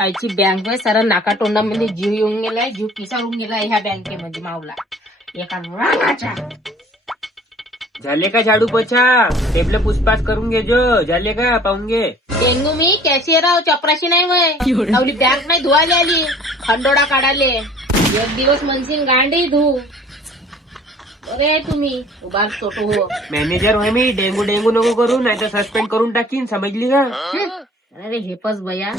कायची बँक आहे सारा नाका तोंडामध्ये जीव येऊन गेलाय, जीव पिसाळून गेलाय ह्या बँकेमध्ये मावला एका रागाच्या. झाले का झाडू पोछा? टेबल पुष्पास करून घे जो. झाले का पाहून घे. डेंगू मी कॅशियर आहो, चपराशी नाही वय. आपली बँक नाही धुवायला आली, खंडोडा काढाले. एक दिवस म्हणशील गांडी धू. अरे तुम्ही उभार छोटो हो. मॅनेजर होय मी. डेंगू डेंगू नको करू, नाही तर सस्पेंड करून टाकीन. समजली का? अरे हेपच भैया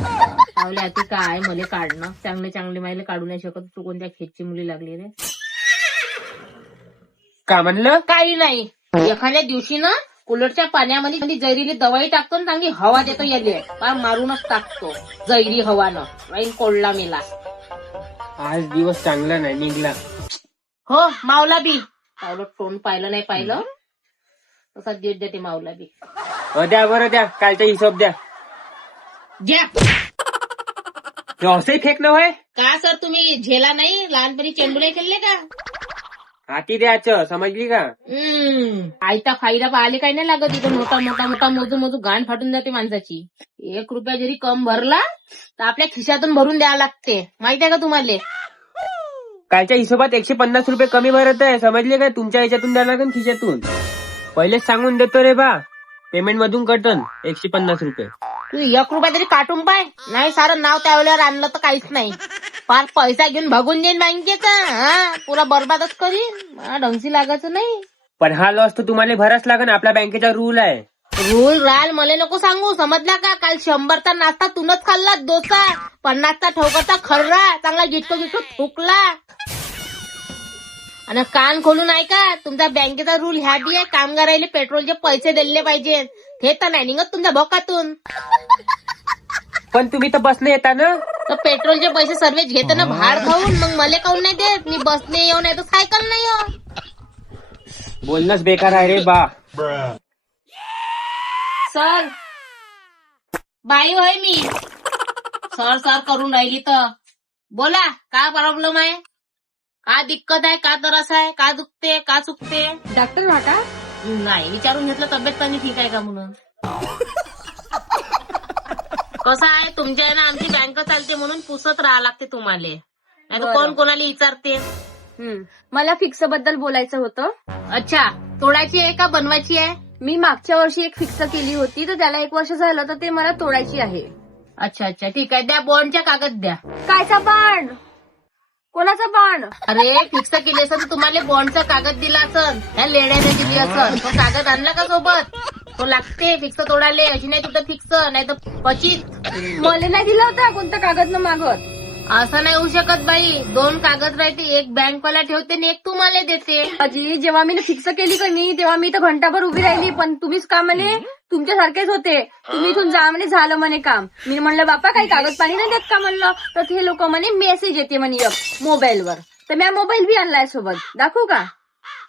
पावले आता काय मले काढणं. चांगले चांगले मायले काढू नाही शकत. तू कोणत्या खेतची मुली लागली रे? का म्हणलं? काही नाही. एखाद्या दिवशी ना कूलरच्या पाण्यामध्ये जैरीली दवाई टाकतो आणि चांगली हवा देतो याले. मारूनच टाकतो जैरी हवानं. राईन कोल्डला मेला. आज दिवस चांगला नाही निघला. हो मावला बी. पावलं तोंड पाहिलं नाही पाहिलं तसा देत देते मावला बी. द्या बरं द्या. कालचा हिशोब द्या. ज्या असंही फेक न होय. का सर तुम्ही झेला नाही? लहानपणी चेंडू नाही खेळले का? हाती द्यायचं. समजली का? आयता फायदा पाहिले काही नाही लागत. इथं मोठा मोठा मोठा मोजू मोजू गाण फाटून जाते माणसाची. 1 रुपया जरी कम भरला तर आपल्या खिशातून भरून द्यावं लागते. माहिती आहे का तुम्हाला? कालच्या हिशोबात 150 रुपये कमी भरत आहे. समजले का? तुमच्या याच्यातून द्यायला लागेल खिशातून. पहिलेच सांगून देतो रे बा. पेमेंट मधून कटन 150 रुपये. तू 1 रुपया तरी काटून पाय. नाही सारं नाव त्यावेळेवर आणलं तर काहीच नाही. फार पैसा घेऊन भागून देईन बँकेचा. पुरा बरबादच करीन. ढंगसी लागायचं नाही. पण हा लॉस तर तुम्हाला भराच लागेल. आपल्या बँकेचा रूल आहे. रूल राल मला नको सांगू. समजला का? काल 100चा नाश्ता तूनच खाल्ला. डोसा 50चा ठोकरचा खर्रा चांगला गिटको गिटको थुकला. आणि कान खोलून ऐका. तुमचा बँकेचा रूल ह्या बी आहे. कामगारायले पेट्रोलचे पैसे दिले पाहिजे. हे तर नाही निघत तुमच्या भोकातून. पण तुम्ही तर बसने येता ना. तर पेट्रोलचे पैसे सर्वच घेते ना भाड खाऊन. मग मला काऊन नाही देत? मी बसने येऊ नाही तर सायकल नाही येऊ. बोलणंच बेकार आहे रे बा. सर बाई होय मी. सर सर करून राहिली तर बोला. काय प्रॉब्लेम आहे? का दिक्कत आहे? का त्रास आहे? का दुखते? का चुकते? डॉक्टर वाटा नाही विचारून घेतलं तब्येत पाणी ठीक आहे का म्हणून. कसं आहे तुमच्या ना आमची बँक चालते म्हणून पुसत राहा लागते तुम्हाला. नाही तर कोण कोणाला विचारते. मला फिक्स बद्दल बोलायचं होतं. अच्छा तोडायची आहे का बनवायची आहे? मी मागच्या वर्षी एक फिक्स केली होती तर त्याला 1 वर्ष झालं तर ते मला तोडायची आहे. अच्छा अच्छा ठीक आहे. द्या बॉन्डच्या कागद द्या. कायचा बाण? कोणाचा बाण? अरे फिक्स केली असं तर तुम्हाला बॉन्डचा कागद दिला असन. ह्या लेड्याने दिली असन. तो कागद आणला का सोबत? तो लागते फिक्स तोडाले. अशी नाही तुझं फिक्स नाही तर 25. मला नाही दिला होता कोणता कागद न मागत. असं नाही होऊ शकत बाई. 2 कागद राहते. एक बँकवाला ठेवते आणि एक तुम्हाला देते. आजी जेव्हा मी फिक्स केली का नाही तेव्हा मी तर घंटाभर उभी राहिली. पण तुम्हीच का म्हणे तुमच्यासारखेच होते. तुम्ही इथून जा म्हणे झालं म्हणे काम. मी म्हणलं बापा काही कागद पाणी नाही देत का म्हणलं. तर ते लोक म्हणे मेसेज येते म्हणे मोबाईलवर. तर मी मोबाईल बी आणलाय सोबत. दाखवू का?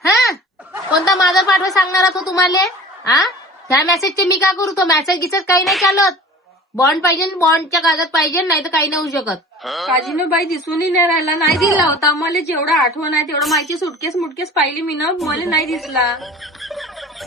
हा कोणता माझा पाठवा सांगणार तो तुम्हाला? हा ह्या मेसेजचे मी का करू? तो मेसेज गिसेज काही नाही चालत. बॉन्ड पाहिजे बॉन्डच्या कागद पाहिजे नाही तर काही नाही होऊ शकत. काजीनं बाई दिसूनही नाही राहिला. नाही दिला होता. मला जेवढा आठवण आहे तेवढं माहिती सुटकेस मुटकेस पाहिली मी ना. मला नाही दिसला.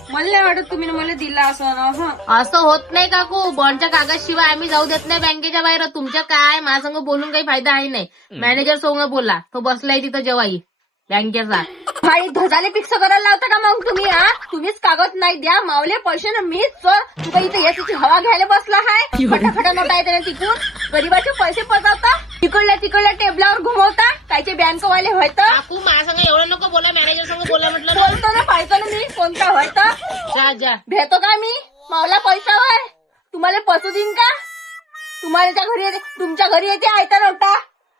मला नाही वाटत तुम्ही मला दिला असं. असं होत नाही काकू. बॉन्डच्या कागद शिवाय आम्ही जाऊ देत नाही बँकेच्या बाहेर. तुमच्या काय माझ्या संग बोलून काही फायदा आहे नाही. मॅनेजर सोबत बोला. तो बसलाय तिथं जेव्हाही बँकेचा. भाई धजाले फिक्स करायला लावता का मग तुम्ही? तुम्हीच कागद नाही द्या मावले पैसे ना मीच. तुला इथे याची हवा घ्यायला बसला आहे. फटाफटा नोटा येते तिकून. गरीबाचे पैसे पचवता. तिकडल्या टेबलावर घुमवता. कायचे बँकवाले व्हायचं. काकू माझ्या संग एवढं नको बोला. मॅनेजर संग बोला म्हटलं. बोलतो ना पाहिजे ना मी कोणता व्हायचं. जा जा भेटतो का मी? मावला पैशावर तुम्हाला पसू देईन का? तुमच्या घरी येते आयता नोटा.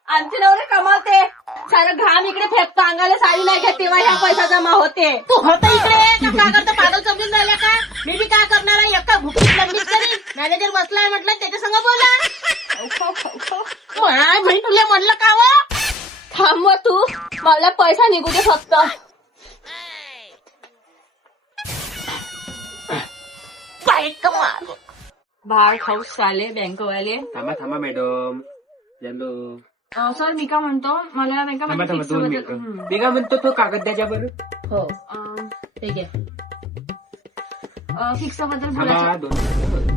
आमचे नवरे कमावते. सारं घाम इकडे फेकतो अंगाला. साडी नाही घेत तेव्हा ह्या पैसा जमा होते. तू होतं इकडे कागद पागल समजून झाल्या का? मी बी काय करणार आहे? एका भुकीत लंबीच करीन. मॅनेजर बसलाय म्हटलं त्याच्या संग बोला. मी तुला म्हणलं का व? थांब तू. मला पैसा निघू दे फक्त. बाळ खाऊस चाले बँकवाले. थांबा मॅडम. सर मी का म्हणतो मला नाही का थांबा 2 मिनिटं. मी काय म्हणतो तो कागद द्याच्या बरं. हो ठीक आहे. फिक्स बद्दल थांबा 2 मिनिटं.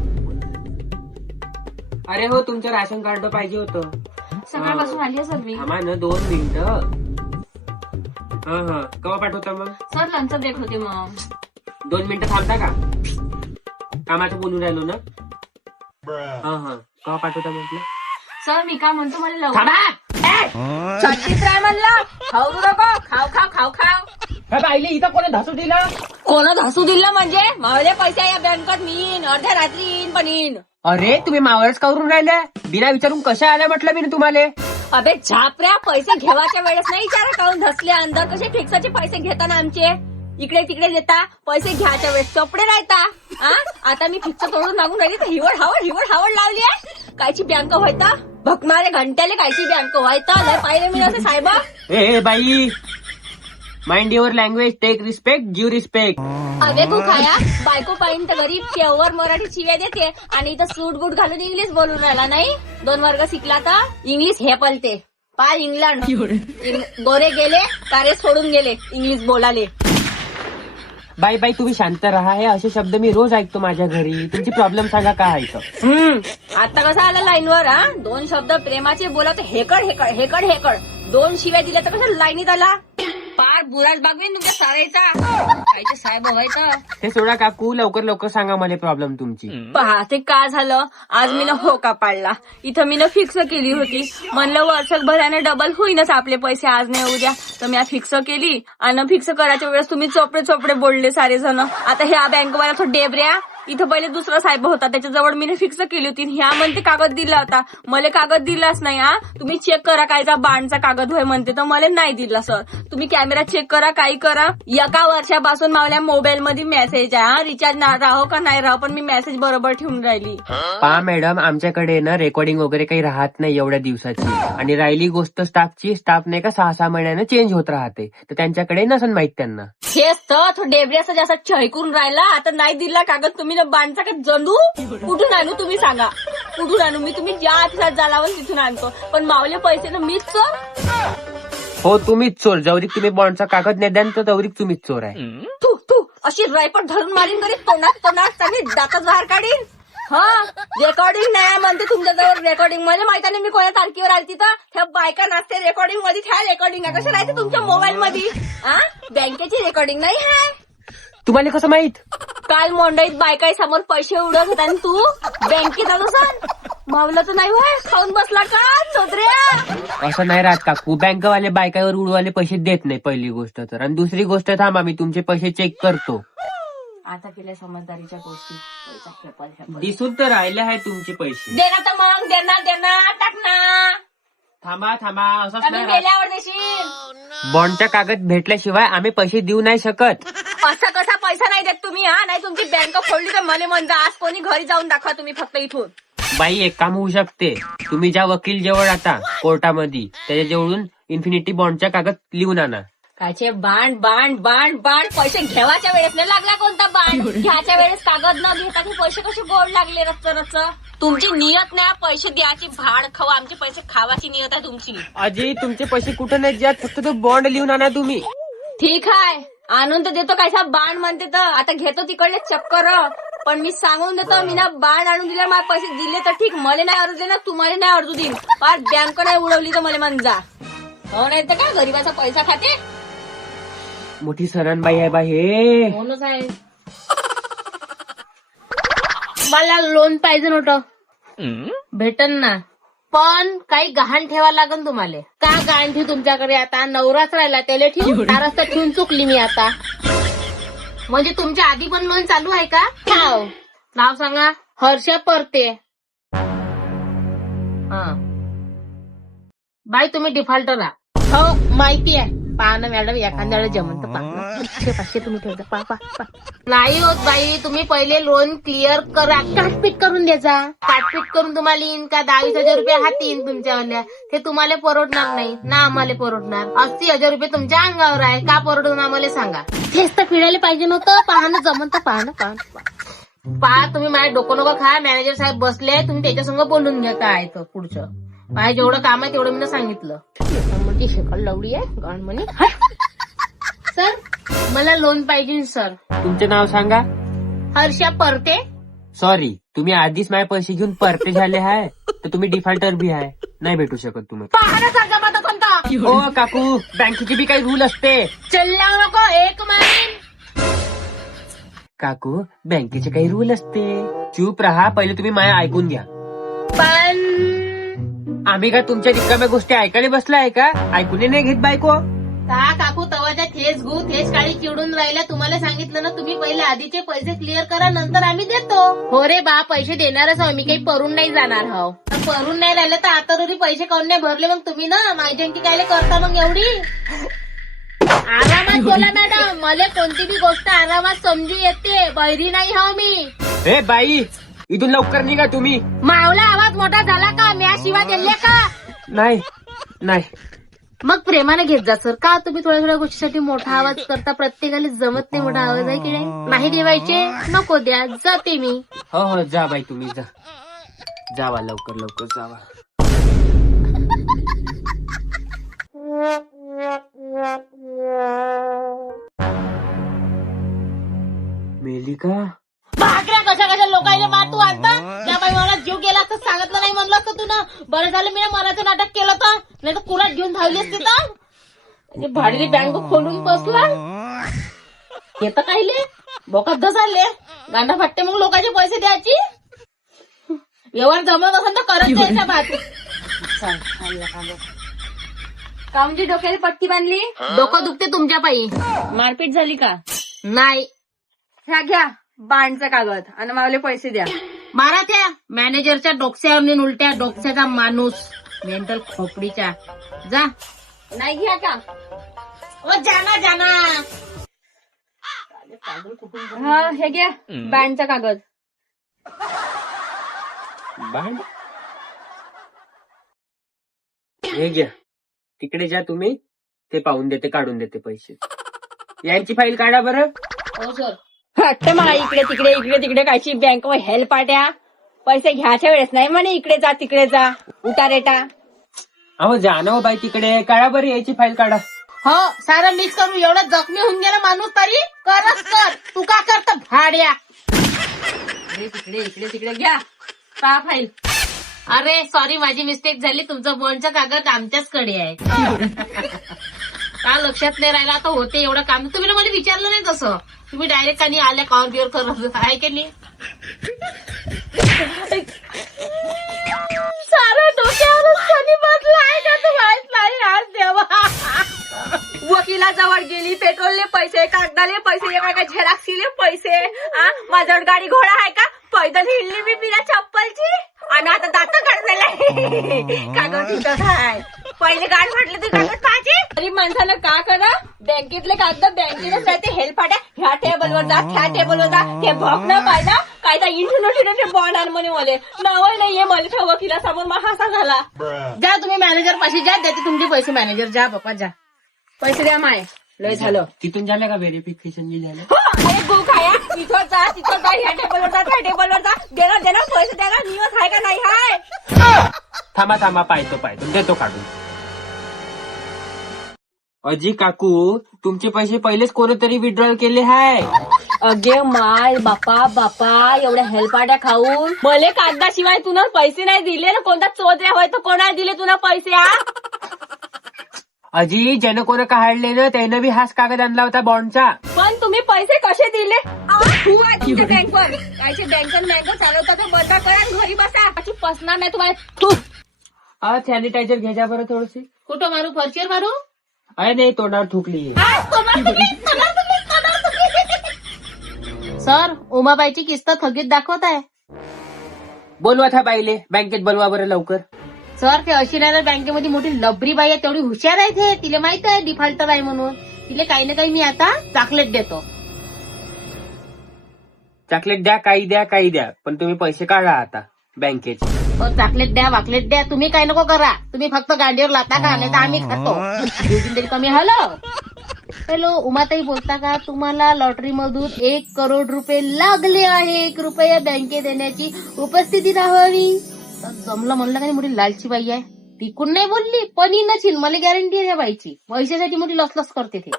अरे हो, तुमचं राशन कार्ड पाहिजे होतं. सकाळपासून आली आहे सर मी. थांबा ना 2 मिनिटं. हा केव्हा पाठवता मग? सर लंच ब्रेक होते मग. 2 मिनिटं थांबता का? कामाचं बोलून राहिलो ना. केव्हा पाठवता म्हटलं? सर मी काय म्हणतो मला लवकर थांबा. छत्तीस राय म्हणलं. खाऊ तू नको. खाऊ. बाईले इथं कोणी धासू दिला? कोण धासू दिलं म्हणजे मावले पैसे या बँकेत मी येईन अर्ध्या रात्री येईन पण येईन. अरे तुम्ही मावळच करून राहिल्या, बिना विचारून कशा आल्या म्हटलं मी तुम्हाला. अबे झापऱ्या, पैसे घेवाच्या वेळेस नाही विचारा काऊन धसले अंदर. कसे फिक्साचे पैसे घेताना आमचे इकडे तिकडे देता, पैसे घ्यायच्या वेळेस चोपडे राहता. आता मी फिक्स तोडून मागून राहिली तर हिवड हावड लावली आहे. कायची बँक व्हायता भकमारे घंट्याले, कायची बँक व्हायता. लय पाहिले मी असं साहेब. ए बाई, mind your language, take respect, give respect. अबे तू खाया बायको पाहिन तर गरीब प्युअर मराठी शिव्या देते आणि इथं सूट बूट घालून इंग्लिश बोलून राहिला. नाही 2 वर्ग शिकला तर इंग्लिश हे पलते. पार इंग्लंड गोरे गेले कारे सोडून गेले इंग्लिश बोलाले. बाई तुम्ही शांत राहा. हे असे शब्द मी रोज ऐकतो माझ्या घरी. तुमची प्रॉब्लेम सांगा काय आहे तर. आता कसं आलं लाईनवर 2 शब्द प्रेमाचे बोला तर हेकड 2 शिव्या दिल्या तर कसं लाईनीत आला. पार बुराज बागवेन तुमच्या सारायचा. कायचे साहेब व्हायचं. हे सोडा काकू, लवकर सांगा मला प्रॉब्लेम तुमची. पहा ते काय झालं. आज मी होका पाडला. इथं मी फिक्स केली होती. म्हणलं वर्षभराने डबल होईनच आपले पैसे आज नाही उद्या. तर मी आज फिक्स केली आणि फिक्स करायच्या वेळेस तुम्ही चोपडे बोलले सारे जण. आता ह्या बँकवाला तो डेबऱ्या इथं पहिले दुसरा साहेब होता त्याच्याजवळ मी फिक्स केली होती. ह्या म्हणते कागद दिला होता. मला कागद दिलाच नाही. तुम्ही चेक करा कायचा बांडचा कागद होय म्हणते तर मला नाही दिला. सर तुम्ही कॅमेरा चेक करा काही करा. एका वर्षापासून माझ्या मोबाईल मध्ये मेसेज आहे. रिचार्ज राहो का नाही राहो पण मी मेसेज बरोबर ठेवून राहिली. पहा मॅडम, आमच्याकडे ना रेकॉर्डिंग वगैरे काही राहत नाही एवढ्या दिवसाची. आणि राहिली गोष्ट स्टाफची, स्टाफ नाही का 6 महिन्यानं चेंज होत राहते तर त्यांच्याकडे नसन माहित त्यांना. हेच तर तो डेबऱ्याचा जास्त चहकून राहिला. आता नाही दिला कागद तुम्ही बांधचा का जंडू. कुठून आणू तुम्ही सांगा. कुठून आणू मी. तुम्ही ज्या ऑफिसात झाला तिथून आणतो पण मावले पैसे ना मीच चोर. हो तुम्हीच चोर. जवळीक तुम्ही बॉन्डचा कागद नाही द्यान तर तवरीक तुम्हीच चोर आहे. तू अशी रायपट धरून मारीन करी तोंडात आणि दातात बाहेर काढीन. रेकॉर्डिंग नाही म्हणते तुमच्याजवळ. रेकॉर्डिंग मला माहिती नाही मी कोणत्या तारखेवर आली तर ह्या बायका नसते रेकॉर्डिंग मध्ये. ह्या रेकॉर्डिंग आहे कशा राहते तुमच्या मोबाईल मध्ये. बँकेची रेकॉर्डिंग नाही आहे. तुम्हाला कसं माहित? काल मोंडईत बायकाई समोर पैसे उडत होता आणि तू बँकेत आलो सांग. मावलं तर नाही होय. खाऊन बसला का चोदऱ्या. असं नाही राहत काकू. बँकवाले बायकावर उडवाले पैसे देत नाही पहिली गोष्ट तर. आणि दुसरी गोष्ट थांबा मी तुमचे पैसे चेक करतो. आता केल्या समजदारीच्या गोष्टी. दिसून तर राहिले आहे तुमचे पैसे. देणार तर मग देणार टाक ना. थांबा असंच आम्ही नाही राहत. गेल्यावर देशील. बॉन्डचा कागद भेटल्याशिवाय आम्ही पैसे देऊ नाही शकत. असा कसा पैसा नाही देत तुम्ही. नाही तुमची बँक फोडली तर मला म्हणजे आज कोणी घरी जाऊन दाखवा तुम्ही फक्त इथून. बाई एक काम होऊ शकते. तुम्ही ज्या वकील जवळ आता कोर्टामध्ये त्याच्याजवळून इन्फिनिटी बॉन्डचा कागद लिहून आणा. कायचे बांड पैसे घेवाच्या वेळेस नाही लागला कोणता बांड. घ्यायच्या वेळेस कागद न घेता ते पैसे कसे गोड लागले रच. तुमची नियत नाही पैसे द्यायची भाड खाऊ. आमचे पैसे खावाची नियत आहे तुमची. अजय तुमचे पैसे कुठे नाही जात. फक्त तो बॉन्ड लिहून आणा तुम्ही. ठीक आहे आणून तर देतो. कायसा बांड म्हणते तर आता घेतो तिकडले चक्कर. पण मी सांगून देतो मी ना बांड आणून दिले मला पैसे दिले तर ठीक. मला नाही अर्ज देणार तुम्हाला नाही अर्ज देईन. पार बँक नाही उडवली तर मला मन जा. हो नाही तर काय गरीबाचा पैसा खाते. मोठी सरणबाई आहे बा हे. कोणच आहे. मला लोन पाहिजे नव्हतं. भेटन ना पण काही गहाण ठेवा लागेल तुम्हाला. का गहाण ठेवू तुमच्याकडे. आता नवराच राहिला त्याला ठेवू. तारच तर ठेवून चुकली मी आता. म्हणजे तुमच्या आधी पण लोन चालू आहे का. नाव सांगा. हर्षा परते. बाई तुम्ही डिफॉल्टर आहात. हो माहिती आहे. पहा ना मॅडम एखाद्या वेळेस जमन तर पहा. 500 तुम्ही ठेवता. पहा नाही होत बाई. तुम्ही पहिले लोन क्लिअर करा. काटपीट करून द्यायचा. काटपीट करून तुम्हाला येईन का 22,000 रुपये हाती येईन तुमच्यावाल्या. ते तुम्हाला परवडणार नाही ना आम्हाला परवडणार. 80,000 रुपये तुमच्या अंगावर आहे. का परवडून आम्हाला सांगा. तेच तर फिरायला पाहिजे नव्हतं. पहा ना जमन तर पहा. पहा तुम्ही माझ्या डोकं नको खा. मॅनेजर साहेब बसले तुम्ही त्याच्यासंग बोलून घ्या काय तर पुढचं. माझ्या जेवढं काम आहे तेवढं मी सांगितलं. शेकल लवडी आहे गण म्हणे. सर मला लोन पाहिजे सर. तुमचे नाव सांगा. हर्षा परते. सॉरी, तुम्ही आधीच माझे पैसे घेऊन परते झाले आहे, तर तुम्ही डिफॉल्टर बी आहे, नाही भेटू शकत तुम्ही. पाहण्यासारखा माझा कोणता हो काकू, बँकेचे बी काही रूल असते. चिल्लाव नको, एक मारीन. काकू, बँकेचे काही रूल असते. चूप राहा, पहिले तुम्ही माया ऐकून घ्या. पण आम्ही का तुमच्या रिकाम्या गोष्टी ऐकायला बसलाय का? ऐकून नाही घेत बायको. का काकू तवाच्या थेस गु थेस काळी चिडून राहिल्या. तुम्हाला सांगितलं ना, तुम्ही पहिले आधीचे पैसे क्लिअर करा, नंतर आम्ही देतो. हो रे बा, पैसे देणारच आहो, मी काही परून नाही जाणार हो. परून नाही राहिले तर आता रोजी पैसे काऊन नाही भरले मग तुम्ही ना? मायजंकी कायले करता मग एवढी? आरामात बोला मॅडम, मला कोणती बी गोष्ट आरामात समजू येते, बहिरी नाही हो मी. ए बाई, इथून लवकर निघा तुम्ही. मावला आवाज मोठा झाला का? मी शिवा दिले का? नाही नाही, मग प्रेमाने घेत जा सर. का तुम्ही थोड्या थोड्या गोष्टीसाठी मोठा आवाज करता? प्रत्येकाला जमत नाही मोठा आवाज, आहे की नाही ठेवायचे? नको द्या, जाते मी. हो हो, जा बाई तुम्ही जा. जावा लवकर लवकर जावा. मेली का? भाकऱ्या कशा कशा लोकांना मार तू आणता? त्या बाई मला जीव गेला असतं सांगितलं नाही म्हणलं असतं तू ना. बरं झालं मी मराचं नाटक केलं तर, नाही तर कुराट घेऊन धावली असते तर. भाडली बँक खोलून बसला येतं काहिले बोकात झाले गांडा फाटते. मग लोकांचे पैसे द्यायची. व्यवहार जमत असेल तर करत जायचा बात. का म्हणजे डोक्याला पट्टी बांधली? डोकं दुखते तुमच्या पायी. मारपीट झाली का? नाही. ह्या घ्या बांडचा कागद आणि मावले पैसे द्या. मारा त्या मॅनेजरच्या डोक्यावर उलट्या डोक्याचा माणूस मेंटल खोपडीच्या. जा. नाही घ्या का? ओ जाना जाना. हा हे घ्या बँडचा कागद. बांड हे घ्या, तिकडे जा तुम्ही, ते पाहून देते, काढून देते पैसे. यांची फाईल काढा बरं. हो सर. हट्ट मला इकडे तिकडे इकडे तिकडे कायची बँक व हेल्प पाट्या. पैसे घ्यायच्या वेळेस नाही म्हणे इकडे जा तिकडे जा उठा रेटा. अहो जा ना हो बाई तिकडे, काढा बरं याची फाईल काढा. हो सारं मिक्स करून एवढा जखमी होऊन गेला माणूस तरी करच कर. तू का करत भाड्या? तिकडे इकडे तिकडे घ्या पहा फाईल. अरे सॉरी, माझी मिस्टेक झाली. तुमचं बॉन्डचा कागद आमच्याचकडे आहे. का लक्षात नाही राहिला? आता होते एवढं काम. तुम्ही ना मला विचारलं नाही तसं. तुम्ही डायरेक्ट आणि आल्या कॉल बिअर करत आहे की नाही? सारं डोक्यावरच पाणी बसलं आहे का? तू माहित नाही आज देवा. वकिलाजवळ गेली, पेट्रोलले पैसे, कागदाले पैसे, एका झेरॉक्सले पैसे. माझ्यावर गाडी घोडा आहे का? पैदल हिंडली मी बिना चप्पलची. आणि आता दात काढलेला कागद तिथं आहे. पहिले गाड म्हटलं तू कागद पाहिजे. गरीब माणसानं का करा? बँकेतले कागद बँकेतच राहते. हेल्प पाट्या ह्या टेबलवर जा त्या टेबलवर जा. ते भोगणं पाहिजे काय त्या इंटरनेट बॉन्ड आण म्हणे मला. नावही नाहीये मला त्या वकिलासमोर महासा झाला. जा तुम्ही मॅनेजर पाशी जा, द्यायचे तुमचे पैसे. मॅनेजर जा बापा जा. पैसे द्या माय. लय झालं. तिथून झालं का व्हेरिफिकेशन झालं? अरे गो खाया तिथं जा तिथं जा ह्या टेबलवर जा त्या टेबलवर जा. देणार पैसे देणार नियम आहे का नाही हाय? थांबा थांबा, पाहतो देतो काढून. अजी काकू, तुमचे पैसे पहिलेच कोणतरी विड्रॉल केले आहे. अगे माय बापा एवढ्या हेल्पाट्या खाऊन मले कागदाशिवाय तुला पैसे नाही दिले ना. कोणता चोदऱ्या होय तर कोणाला दिले तुला पैसे? अजी ज्यानं कोणा काढले ना त्यानं बी हाच कागद आणला होता बॉन्डचा. पण तुम्ही पैसे कसे दिले? तू आहे तुमच्या बँकवर कायचे बँक चालवता तर बसा करा घरी बसा. पसणार नाही तुम्हाला. सॅनिटायझर घ्यायच्या बरं थोडीशी. कुठं मारू? फर्चर मारू? अरे नाही, तोंडावर थुकली. सर, उमाबाईची किस्त थकीत दाखवत आहे. बोलवा था बाईले, बँकेत बोलवा बरं लवकर. सर, ते अशी नाही बँकेमध्ये मोठी लबरी बाई आहे, तेवढी हुशार आहे ते. तिला माहित आहे डिफॉल्टर आहे म्हणून. तिला काही ना काही मी आता चॉकलेट देतो. चॉकलेट द्या, काही द्या, पण तुम्ही पैसे काढा आता बँकेचे. चॉकलेट द्या, वाकलेट द्या, तुम्ही काही नको करा. तुम्ही फक्त गांडीवर लाता का? नाही तर आम्ही खातो. दिवशी तरी कमी. हॅलो उमाताई बोलता का? तुम्हाला लॉटरी मधून 1 करोड रुपये लागले आहे. 1 रुपया बँकेत देण्याची उपस्थिती दाखवावी. जमलं म्हणलं का नाही? मोठी लालची बाई आहे. तिकून नाही बोलली पण ही नशील, मला गॅरंटी आहे त्या बाईची. पैशासाठी मोठी लसलस करते ते.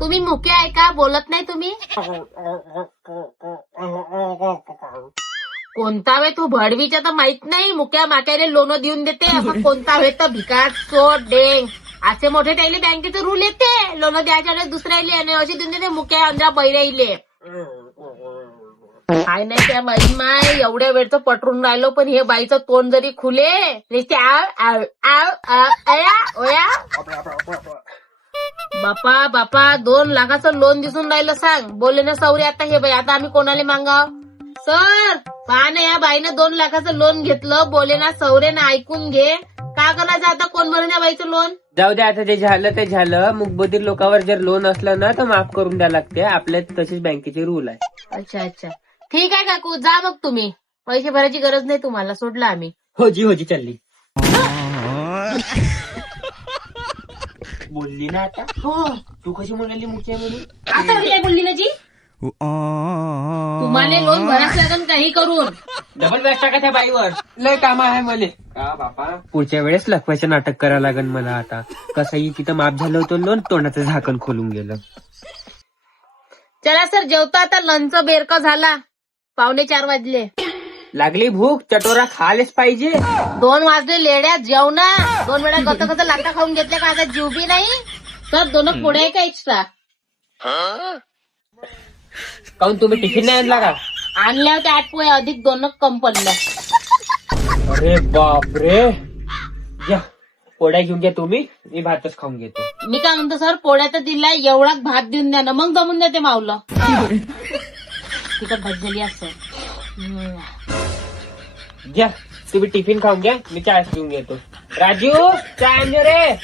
तुम्ही मुके आहे का? बोलत नाही तुम्ही? कोणता वे तू भडवीचा तर माहित नाही. मुक्या माक्याने लोन देऊन देते. आपण कोणता वे तर भिकार चोट डेंग असे मोठे त्याले बँकेचे रूल येते. लोन द्यायच्या वेळेस दुसऱ्याले आणि असे देऊन देते मुक्या अंधरा बैराईले. काय नाही त्या बाई माय एवढ्या वेळचं पटरून राहिलो पण हे बाईचं तोंड जरी खुले नुसते आव आव आव आव अया ओया. बापा बापा 2 लाखाचं लोन दिसून राहिलं. सांग बोलले ना सौरी आता हे बाई आता आम्ही कोणाला मागाव? सर पहा ना या बाईनं 2 लाखाचं लोन घेतलं. बोले ना सौरे ना ऐकून घे. का करायचं आता? कोण भरून या बाईचं लोन? जाऊ दे आता, ते झालं ते झालं. मुकबधीर लोकांवर जर लोन असलं ना तर माफ करून द्या लागते. आपल्या तसेच बँकेचे रूल आहे. अच्छा अच्छा ठीक आहे काकू जा मग तुम्ही. पैसे भरायची गरज नाही तुम्हाला. सोडलं आम्ही. होजी चालली. बोलली ना आता. हो तू कशी म्हणाली मुख्य म्हणून? आता काय बोलली ना जी? तुम्हाला लोन भरावं लागेल काही करून. डबल व्याज टाका त्या बाईवर. लय काम आहे मले. का बापा पुढच्या वेळेस लखवायचं नाटक करावं लागेल मला आता. कसंही तिथं माफ झालं होतं लोन, तोंडाचं झाकण खोलून गेलं. चला सर जेवतो आता. लंच बेरका झाला. 3:45 वाजले. लागली भूक, चटोरा खालेच पाहिजे. 2 वाजले लेड्या जेव ना. 2 वेळा कसं लाटा खाऊन घेतल्या का? आता जीव बी नाही. सर 2 पोळ्या आहे का एक्स्ट्रा? काऊन तुम्ही टिफिन नाही आणला का? आणल्या होत्या 8 पोळ्या अधिक 2 कम पडल्या. अरे बापरे. या पोळ्या घेऊन घ्या तुम्ही, मी भातच खाऊन घेतो. मी काय म्हणतो सर पोळ्या तर दिलाय एवढाच भात देऊन द्या ना. मग जमून देते मावलं. तिथं भात झाली असं. घ्या तुम्ही टिफिन खाऊन घ्या, मी चहा घेऊन घेतो. राजू चहा आणजो रे.